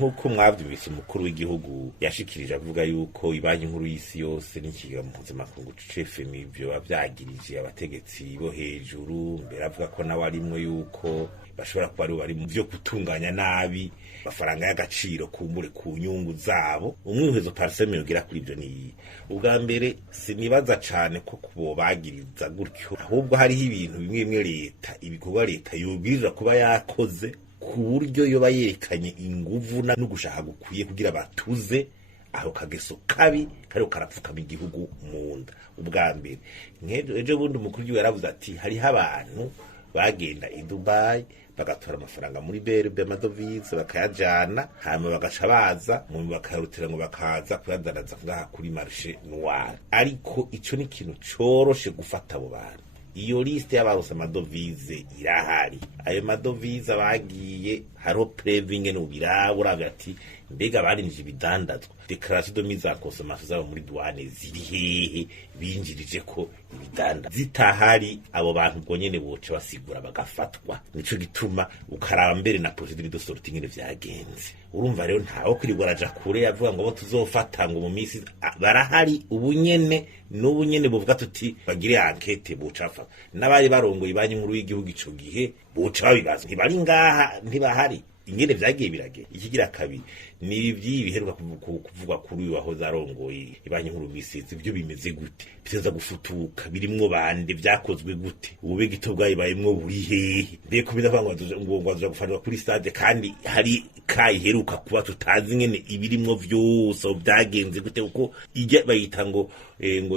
nk'uko mwavyumvise umukuru w'igihugu yashikirije avuga yuko ibanki nkuru y'isi yose n'ikiga mpuzamakungu CFMI vyoba vyagirije abategetsi bo hejuru, mbere avuga ko nawe arimwo yuko bashobora kuba ari bari mu vyo gutunganya nabi amafaranga y'agaciro kumbure ku nyungu zabo. Umwihezo parseme yogira kuri ivyo ni ubwa mbere sinibaza cane ko kubo bagiriza gutyo, ahubwo hariho ibintu bimwe bimwe leta ibikorwa leta yobwiriza kuba yakoze ku buryo yoba yerekanye inguvu no gushaka gukwiye kugira batuze aho kageso kabi kari karapfukama igihugu mu nda. Ubwa mbere ejo bundi umukuru w'igihugu yaravuze ati hariho abantu bagenda i Dubai bagatora amafaranga muri BRB amadovize bakayajana hanyuma bagaca baza mu bakayarutira ngo bakaza kuyadanaza ngaha kuri marché noir, ariko ico ni ikintu coroshe gufata abo bantu. Iyo liste y'abarose amadovize irahari, ayo madovize bagiye haro preving n'ubirabura ati mbega barinjije ibidandazwa, declaration de mise en consommation zabo muri douane ziri hehe, binjirije ko ibidanda zitahari, abo bantu ubwo nyene boca basigura bagafatwa. Nico gituma ukaraba mbere na procedure de sortie ngene vyagenze. Urumva rero ntawo kwirigwa raja kure yavuga ngo bo tuzofata ngo mu misi barahari ubunyene n'ubunyene buvuga tuti bagire enquête bocafa n'abari barongoye ibanki nkuru y'igihugu ico gihe boca babibaza ntibari ngaha ntibahari ingene vyagiye birage. Ikigira kabiri ni ivyibiheruka kuvugwa kuri uyu waho zarongoye ibanki nkuru bisize ibyo bimeze gute, biteza gufutuka birimwo bande vyakozwe gute, ubube gitobwa ibayemwo buri hehe, mbe kubiza ngo bazoja gufanwa kuri stade kandi hari kayiheruka kuba tutazi ngene ibirimwo vyose byagenze gute, uko ijya bayita ngo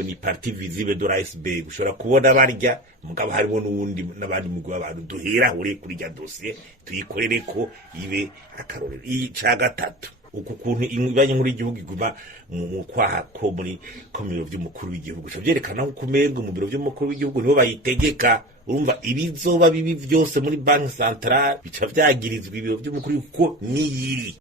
ni partie visible de l'iceberg, ushobora kubona barya mugabo harimo n'uwundi n'abandi mugwa abantu duhera hure kuri rya dossier tuyikorere ko ibe akarorero. Ica gatatu uku kuntu ibanki nkuru y'igihugu iguma mu kwaha ko muri komiro vy'umukuru w'igihugu cyo byerekana ko kumenga mu biro vy'umukuru w'igihugu nibo bayitegeka. Urumva ibizoba bibi vyose muri banki centrale bica vyagirizwa ibiro vy'umukuru kuko niyiri